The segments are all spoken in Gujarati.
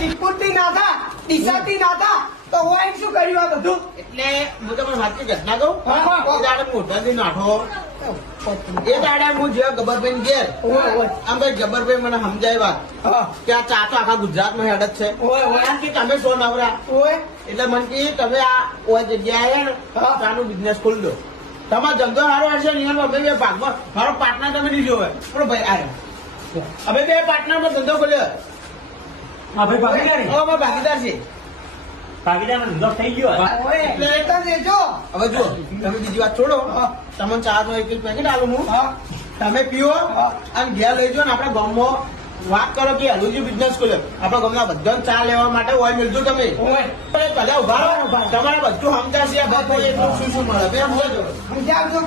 સિક્યુરિટી ના થા દિશાથી ના થા તો હોય શું કર્યું આ બધું એટલે હું તમને વાતની ઘટના કહું હા. એ દાડે મોઢાથી નાઠો એ દાડે હું જ્યાં ગબ્બરભાઈ ઘેર આમ ભાઈ ગબ્બરભાઈ મને સમજાય વાત હા કે આ ચા તો આખા ગુજરાતમાં હેડ જ છે ઓય, ઓય. એમ કે તમે સો નવરા ઓય એટલે મને કે તમે આ ઓય જગ્યાએ હે ને હા. ચાનું બિઝનેસ ખોલી દો તમારો ધંધો સારો હશે ને એમાં બે ભાગમાં મારો પાર્ટનર તમે નહીં જોવે પણ ભાઈ આવ્યો અમે બે પાર્ટનરમાં ધંધો ખોલ્યો હા ભાઈ ભાગીદારી હવે અમારો ભાગીદાર છે ભાગીદાર ધંધો થઈ ગયો ઓય લેતા દેજો હવે જો તમે બીજી વાત છોડો તમને ચા નો એક પેકેટ આલું હું હા તમે પીવો હા. અને ઘેર લઈ જાઓ ને આપણા ગામમાં વાત કરો કે હલુજી બિઝનેસ ખોલ્યો આપણા ગામના બધા ચા લેવા માટે ઓય મિલજો તમે ઓય ભલે ઉભા રહો તમારે બધું સમજાશે આ ભાઈ એટલું શું શું મળે બે સમજાજો સમજાવજો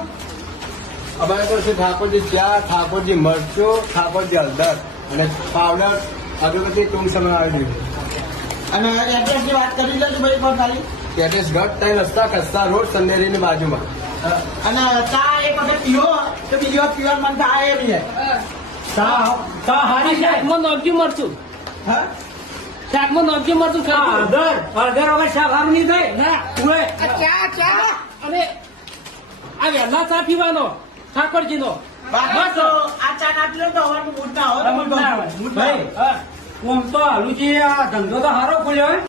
અમારે પાસે ઠાકોરજી ચા, ઠાકોરજી મરચું, ઠાકોરજી હળદર અને પાવડર અગરબત્તી ટૂંક સમય આવી રહ્યું અને એડ્રેસની વાત કરી લેજો ભાઈ પણ ખાલી છે એડ્રેસ ગઢ 3 રસ્તા કસ્તા રોડ સંદેરીની બાજુમાં. અને ચા એક વખત પીવો તો બીજી વાર પીવાનું મન થાય નહીં હારી શાકમાં નોખી મરચું હા શાકમાં નોખી મરચું ખાધું અડધર વગર શાક હારું નહીં થાય ના ઉડે આ ચા ચા અને આ વહેલા ચા પીવાનો ઠાકોરજીનો બસ તો આ ચા ના પીલો તો હવાનું મૂડ ના હોય ભાઈ આમ તો હાલુજી આ ધંધો તો સારો ખોલ્યો હોય